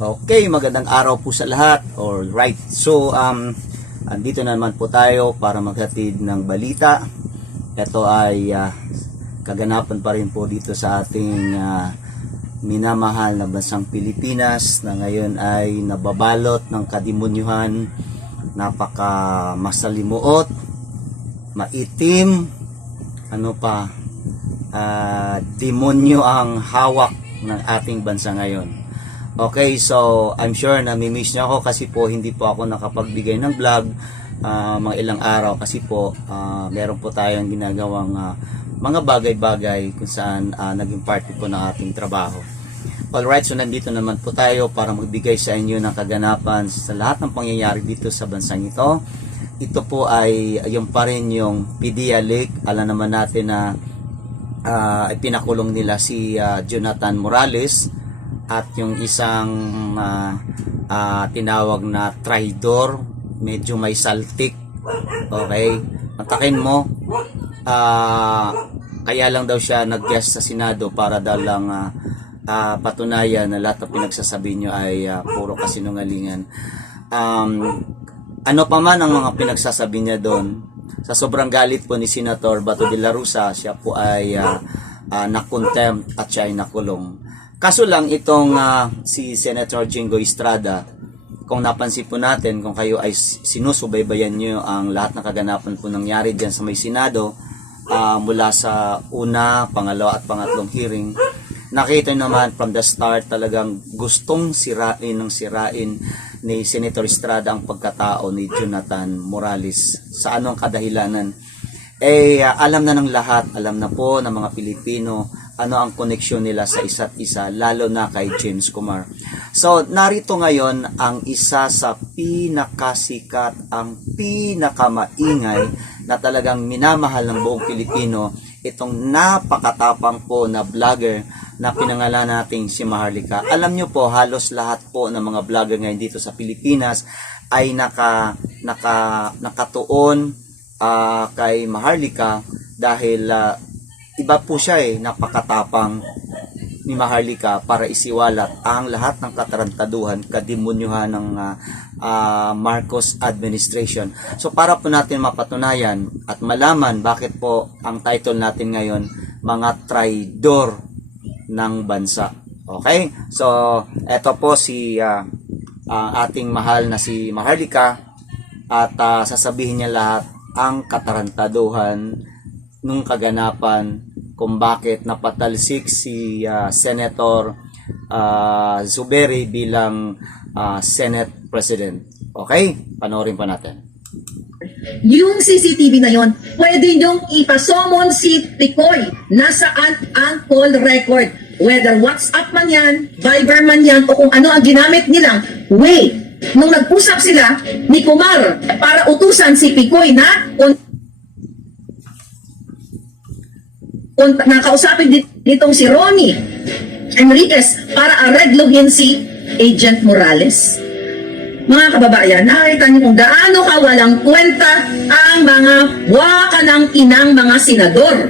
Okay, magandang araw po sa lahat. Alright, so andito na naman po tayo para maghatid ng balita. Ito ay kaganapan pa rin po dito sa ating minamahal na bansang Pilipinas na ngayon ay nababalot ng kadimunyuhan, napaka masalimuot, maitim, demonyo ang hawak ng ating bansa ngayon. Okay, so I'm sure na mimiss niyo ako kasi po hindi po ako nakapagbigay ng vlog mga ilang araw kasi po meron po tayong ginagawang mga bagay-bagay kung saan naging party po ng ating trabaho. Alright, so nandito naman po tayo para magbigay sa inyo ng kaganapan sa lahat ng pangyayari dito sa bansang ito. Ito po ay yung pa rin yung PDEA leak. Alam naman natin na ipinakulong nila si Jonathan Morales at yung isang tinawag na traidor, medyo may saltik. Okay, matakin mo. Kaya lang daw siya nag-guest sa Senado para daw lang patunayan na lahat ng pinagsasabi nyo ay puro kasinungalingan. Ano pa man ang mga pinagsasabi niya doon, sa sobrang galit po ni Senator Bato de la Rosa, siya po ay na-contempt at siya ay nakulong. Kaso lang itong si Senator Jinggoy Estrada, kung napansin po natin, kung kayo ay sinusubaybayan nyo ang lahat ng kaganapan po nangyari dyan sa may Senado, mula sa una, pangalawa at pangatlong hearing, nakita naman from the start talagang gustong sirain ni Senator Estrada ang pagkatao ni Jonathan Morales. Sa anong kadahilanan? Alam na ng lahat, alam na po ng mga Pilipino ano ang koneksyon nila sa isa't isa, lalo na kay James Kumar. So, narito ngayon ang isa sa pinakasikat, ang pinakamaingay na talagang minamahal ng buong Pilipino, itong napakatapang po na vlogger na pinangalan nating si Maharlika. Alam nyo po, halos lahat po ng mga vlogger ngayon dito sa Pilipinas ay nakatuon kay Maharlika dahil iba po siya napakatapang ni Maharlika para isiwalat ang lahat ng katarantaduhan, kadimunyuhan ng Marcos administration. So para po natin mapatunayan at malaman bakit po ang title natin ngayon, mga traidor ng bansa. Okay? So eto po si ating mahal na si Maharlika at sasabihin niya lahat ang katarantaduhan nung kaganapan kung bakit napatalsik si Senator Zuberi bilang Senate President. Okay? Panoorin pa natin. Yung CCTV na yon, pwede nyong ipasomon si Picoy nasaan ang call record. Whether WhatsApp man yan, Viber man yan, o kung ano ang ginamit nilang way. Nung nag-usap sila ni Kumar para utusan si Picoy na nakausapin ditong si Ronnie Enriquez para areglohin si Agent Morales. Mga kababayan, nakita niyo kung gaano kawalang kwenta ang mga waka ng inang mga senador.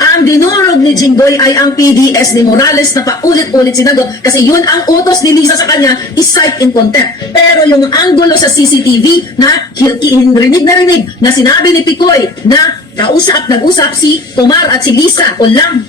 Ang dinurog ni Jinggoy ay ang PDS ni Morales na paulit-ulit sinagot kasi yun ang utos ni Lisa sa kanya, is-cite in contempt. Pero yung angulo sa CCTV na rinig na rinig na sinabi ni Picoy na nag-usap si Kumar at si Lisa o lang.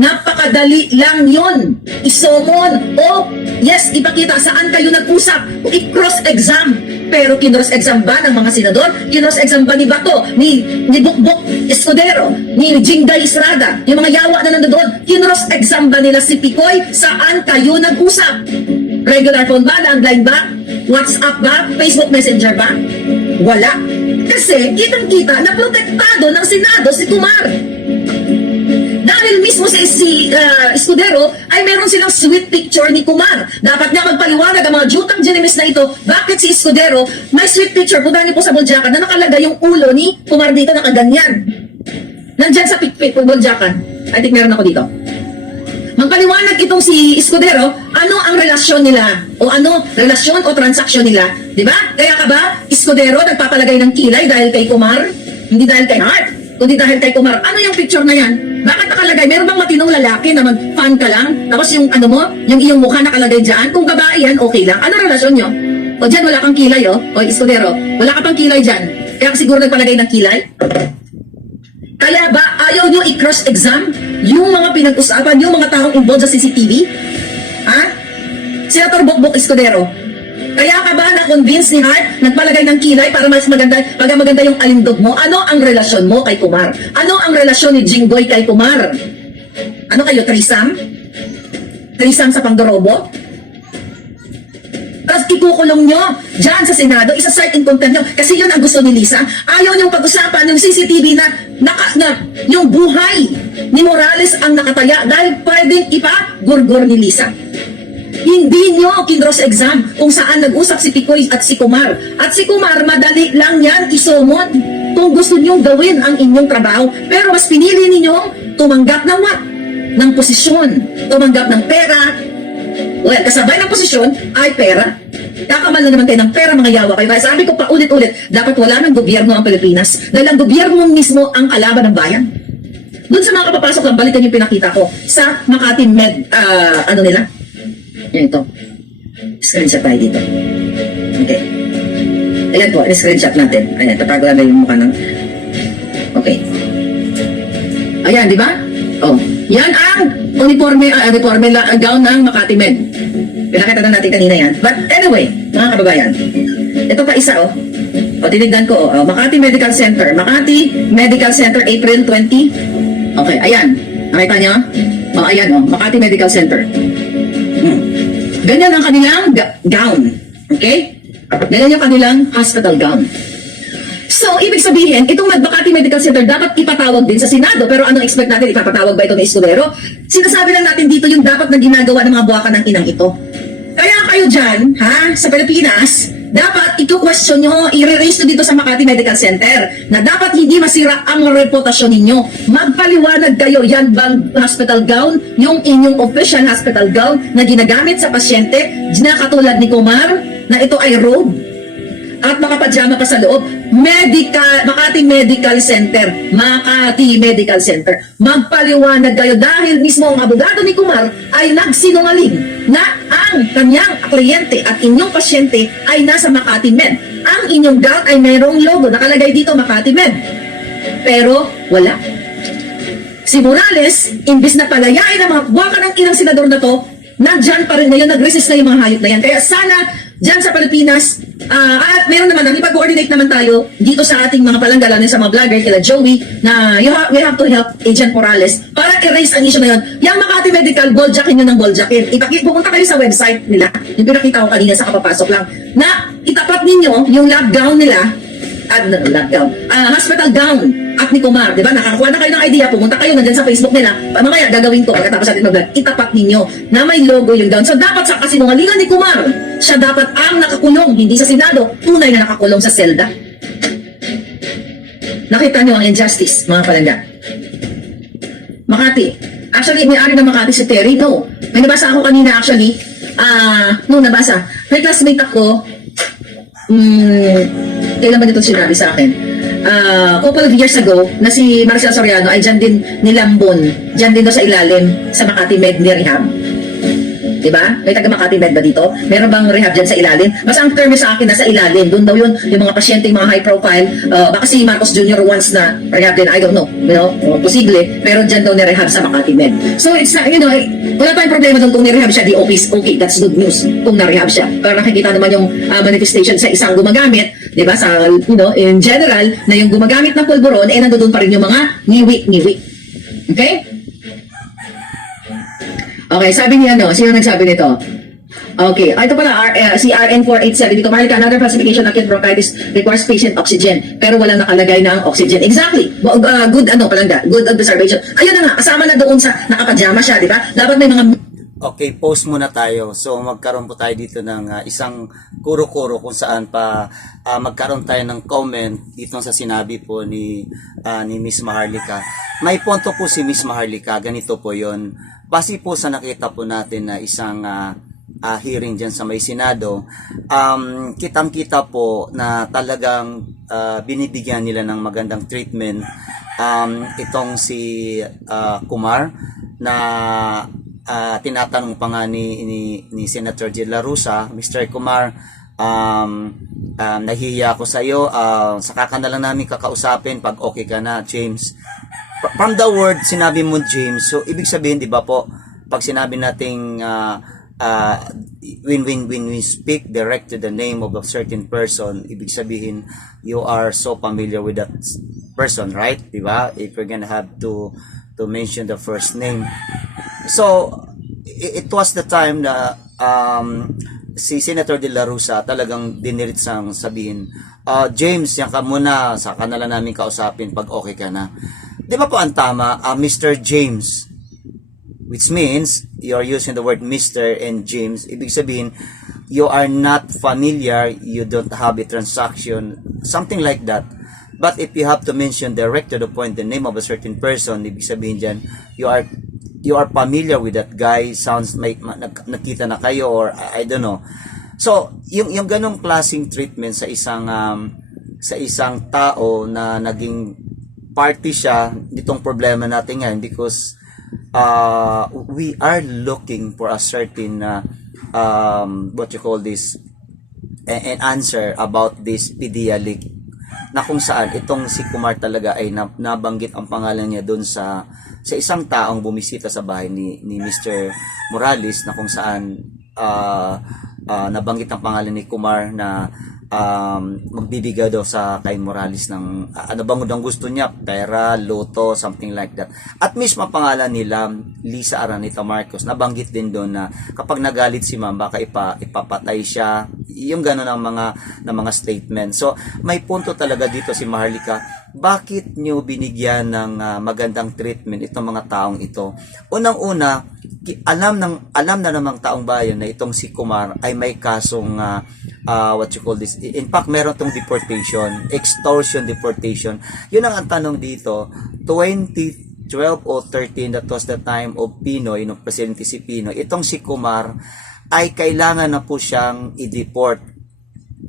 Napakadali lang yon. Isomon o yes, ipakita saan kayo nag-usap. I-cross-exam. Pero kinross-exam ba ng mga senador? Kinross-exam ba ni Bato? Ni Bukbok Escudero? Ni Jinggoy Estrada? Yung mga yawa na nandoon? Kinross-exam ba nila si Picoy? Saan kayo nag-usap? Regular phone ba? Landline ba? WhatsApp ba? Facebook Messenger ba? Wala. Kasi kitang-kita na protektado ng Senado si Kumar. Dahil mismo si Escudero ay meron silang sweet picture ni Kumar. Dapat niya magpaliwanag ang mga jutang genimis na ito. Bakit si Escudero may sweet picture? Punta niyo po sa Buljakan na nakalagay yung ulo ni Kumar dito nakaganyan. Nandyan sa pikpik ng Buljakan. I think meron ako dito. Magpaliwanag itong si Escudero, ano ang relasyon nila? O ano, relasyon o transaksyon nila? Diba? Kaya ka ba, Escudero, nagpapalagay ng kilay dahil kay Kumar? Hindi dahil kay Hart? kundi dahil kay Kumar. Ano yung picture na yan? Bakit nakalagay? Meron bang matinong lalaki na mag-fan ka lang? Tapos yung ano mo, yung iyong mukha nakalagay dyan? Kung babae yan, okay lang. Ano relasyon nyo? O dyan, wala kang kilay, oh. O, Escudero, wala ka pang kilay dyan. Kaya siguro nagpalagay ng kilay? Kaya ba ayaw nyo i-cross-exam yung mga pinag-usapan, yung mga taong involved sa CCTV? Ha? Senator Bokbok Escudero, kaya ka ba na-convince ni Hart nagpalagay ng kilay para mas maganda, pag maganda yung alindog mo? Ano ang relasyon mo kay Kumar? Ano ang relasyon ni Jinggoy kay Kumar? Ano kayo, threesome? Threesome sa Pangdorobo? Tapos ikukulong nyo dyan sa Senado, isa-cite in contempt nyo. Kasi yun ang gusto ni Lisa. Ayaw niyong pag-usapan yung CCTV na yung buhay ni Morales ang nakataya dahil pwedeng ipa-gurgur ni Lisa. Hindi nyo kinross exam kung saan nag-usap si Picoy at si Kumar. At si Kumar, madali lang yan isumot kung gusto nyo gawin ang inyong trabaho. Pero mas pinili ninyong tumanggap ng what? Ng posisyon. Tumanggap ng pera. Well, kasabay ng posisyon ay pera. Kakamal na naman kayo ng pera, mga yawa kayo. Kaya sabi ko pa ulit-ulit, dapat wala ng gobyerno ang Pilipinas. Dahil ang gobyerno mismo ang kalaban ng bayan. Doon sa mga kapapasok lang, balikan yung pinakita ko sa Makati Med, ano nila? Yan ito. Screenshot tayo dito. Okay. Ayan po, screenshot natin. Ayan, tatago lang yung mukha ng... Okay. Ayan, di ba? Oh, yan ang uniforme gown ng Makati Med. Pinakita na natin kanina yan. But anyway, mga kababayan, ito pa isa, oh. O, tinignan ko, oh. Makati Medical Center. Makati Medical Center, April 20. Okay, ayan. Nakita nyo? O, ayan, oh. Makati Medical Center. Ganyan ang kanilang gown. Okay? Ganyan yung kanilang hospital gown. So, ibig sabihin, itong Makati Medical Center dapat ipatawag din sa Senado. Pero anong expect natin? Ipapatawag ba ito ni Escudero? Sinasabi lang natin dito yung dapat na ginagawa ng mga buwakan ng inang ito. Kaya kayo dyan, ha, sa Pilipinas, dapat i-question nyo, i-raise to dito sa Makati Medical Center na dapat hindi masira ang reputasyon ninyo. Magpaliwanag kayo, yan bang hospital gown, yung inyong official hospital gown na ginagamit sa pasyente, na katulad ni Kumar, na ito ay robe, at makapajama pa sa loob. Makati Medical Center. Makati Medical Center. Magpaliwanag kayo dahil mismo ang abogado ni Kumar ay nagsinungaling na ang kanyang kliyente at inyong pasyente ay nasa Makati Med. Ang inyong gown ay mayroong logo. Nakalagay dito Makati Med. Pero wala. Si Morales, imbis na palayain ang mga buwaka ng ilang senador na to, nandyan pa rin ngayon, nag-resist na yung mga hayop na yan. Kaya sana, dyan sa Pilipinas, at meron naman, ipag-coordinate naman tayo dito sa ating mga palanggalan sa mga vlogger, kila Joey, na we have to help Agent Morales para erase ang issue na yun. Yung Makati Medical, goldjackin nyo ng goldjackin. Pumunta kayo sa website nila, yung pinakita ko kanina sa kapapasok lang, na itapat ninyo yung lab gown nila, hospital gown at ni Kumar, di ba? Nakakuha na kayo ng idea, pumunta kayo nandyan sa Facebook nila, mamaya gagawin ko pagkatapos natin mag-vlog, itapat ninyo na may logo yung gown. So dapat sa kasinungalingan ni Kumar, siya dapat ang nakakulong, hindi sa Senado, tunay na nakakulong sa selda. Nakita nyo ang injustice, mga palangga. Makati. Actually, may-ari ng Makati si Terry. No. May nabasa ako kanina actually. Nabasa. May classmate ako, kailan ba nito sinabi sa akin? Couple of years ago, na si Marcel Soriano ay dyan din nilambon, dyan din doon sa ilalim sa Makati Med ni Rehab. Diba? May taga Makati Med ba dito? Meron bang rehab dyan sa ilalim? Basta ang term sa akin, nasa ilalim. Doon daw yun, yung mga pasyente, yung mga high profile. Baka si Marcos Jr. once na rehab din, I don't know. You know, posible. Pero dyan daw ni-rehab sa Makati Med. So it's not, wala tayong problema doon kung ni-rehab siya, di okay, that's good news kung na-rehab siya. Pero nakikita naman yung manifestation sa isang gumagamit, di ba, sa, in general, na yung gumagamit ng pulburon, nandoon pa rin yung mga niwi. Okay? Okay, sabi niya, sino nagsabi nito? Okay, ito pala, si RN487 dito, Marlica, another classification of acute bronchitis requires patient oxygen, pero walang nakalagay ng oxygen. Exactly. Good, palangga, good observation. Ayun na nga, kasama na doon sa nakapajama siya, di ba? Dapat may mga... Okay, pause muna tayo. So magkaroon po tayo dito ng isang kuro-kuro kung saan pa magkaroon tayo ng comment dito sa sinabi po ni Miss Maharlika. May punto po si Miss Maharlika, ganito po yon. Base po sa nakita po natin na isang hearing dyan sa may Senado, kitang-kita po na talagang binibigyan nila ng magandang treatment itong si Kumar na tinatanong pa nga ni Senator De La Rosa, Mr. Kumar, nahihiya ako sa iyo, saka ka na lang namin kakausapin pag okay ka na, James. From the word, sinabi mo James, so ibig sabihin, di ba po, pag sinabi nating when we speak direct to the name of a certain person, ibig sabihin, you are so familiar with that person, right? Di ba? If you're gonna have to mention the first name. So, it was the time na si Senator De La Rosa talagang diniritsang sabihin, James, yan ka muna, saka na lang namin kausapin pag okay ka na. Di ba po ang tama, Mr. James, which means you're using the word Mr. and James, ibig sabihin, you are not familiar, you don't have a transaction, something like that. But if you have to mention direct to the point the name of a certain person, ibig sabihin dyan, you are familiar with that guy, sounds like nakita na kayo or I don't know. So, yung ganong klaseng treatment sa isang tao na naging party siya nitong problema natin ngayon because we are looking for a certain what you call this an answer about this PDEA leak na kung saan itong si Kumar talaga ay nabanggit ang pangalan niya doon sa isang taong bumisita sa bahay ni Mr. Morales na kung saan nabanggit ang pangalan ni Kumar na magbibigay daw sa kay Morales ng ano bang ang gusto niya, pera, loto, something like that. At mismo ang pangalan nila, Lisa Araneta Marcos, nabanggit din doon na kapag nagalit si ma'am, baka ipapatay siya. Yung gano'n ng mga statement. So, may punto talaga dito si Maharlika. Bakit nyo binigyan ng magandang treatment itong mga taong ito? Unang-una, alam na namang taong bayan na itong si Kumar ay may kasong what you call this. In fact, meron tong deportation, extortion deportation. Yun ang tanong dito. 2012 o 13, that was the time of Pinoy, nung presidente si Pinoy. Itong si Kumar ay kailangan na po siyang i-deport.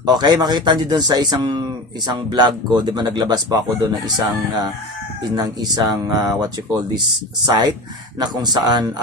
Okay, makita niyo doon sa isang vlog ko, 'di ba naglabas pa ako doon ng isang what you call this site na kung saan